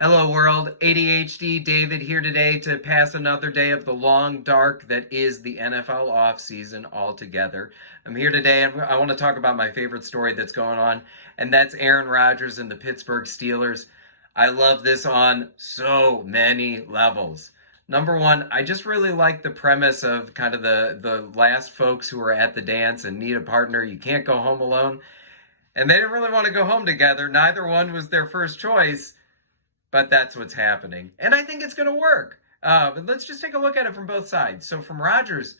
Hello world, ADHD David here today to pass another day of the long dark that is the NFL offseason altogether. I'm here today and I want to talk about my favorite story that's going on, and that's Aaron Rodgers and the Pittsburgh Steelers. I love this on so many levels. Number one, I just really like the premise of kind of the last folks who are at the dance and need a partner. You can't go home alone. And they didn't really want to go home together. Neither one was their first choice, but that's what's happening. And I think it's going to work. But let's just take a look at it from both sides. So, from Rodgers,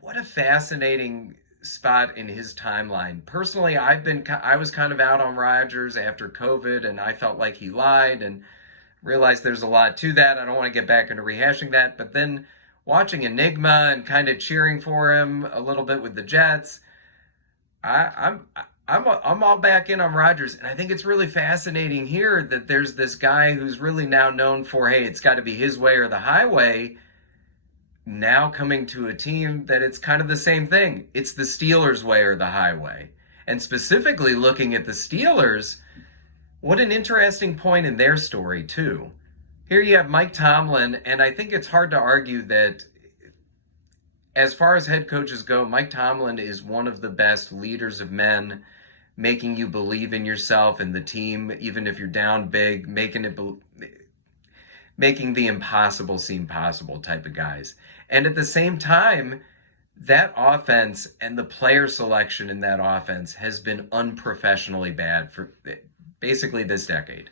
what a fascinating spot in his timeline. Personally, I was kind of out on Rodgers after COVID, and I felt like he lied and realized there's a lot to that. I don't want to get back into rehashing that. But then watching Enigma and kind of cheering for him a little bit with the Jets, I'm all back in on Rodgers, and I think it's really fascinating here that there's this guy who's really now known for, hey, it's got to be his way or the highway, now coming to a team that it's kind of the same thing. It's the Steelers' way or the highway. And specifically looking at the Steelers, what an interesting point in their story, too. Here you have Mike Tomlin, and I think it's hard to argue that as far as head coaches go, Mike Tomlin is one of the best leaders of men, making you believe in yourself and the team, even if you're down big, making the impossible seem possible type of guys. And at the same time, that offense and the player selection in that offense has been unprofessionally bad for basically this decade.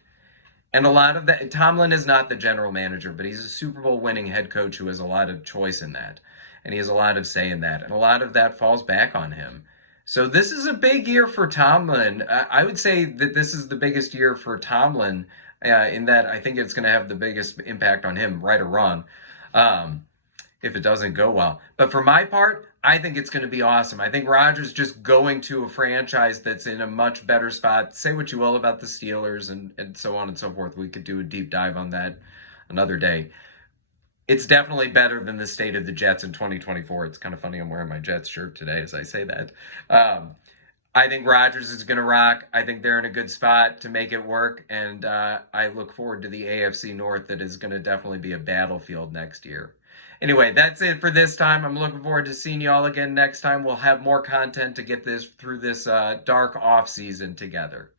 And a lot of that, Tomlin is not the general manager, but he's a Super Bowl winning head coach who has a lot of choice in that. And he has a lot of say in that. And a lot of that falls back on him. So this is a big year for Tomlin. I would say that this is the biggest year for Tomlin in that I think it's going to have the biggest impact on him, right or wrong, if it doesn't go well. But for my part, I think it's going to be awesome. I think Rodgers just going to a franchise that's in a much better spot. Say what you will about the Steelers and so on and so forth. We could do a deep dive on that another day. It's definitely better than the state of the Jets in 2024. It's kind of funny I'm wearing my Jets shirt today as I say that. I think Rodgers is going to rock. I think they're in a good spot to make it work. And I look forward to the AFC North that is going to definitely be a battlefield next year. Anyway, that's it for this time. I'm looking forward to seeing you all again next time. We'll have more content to get this through this dark off season together.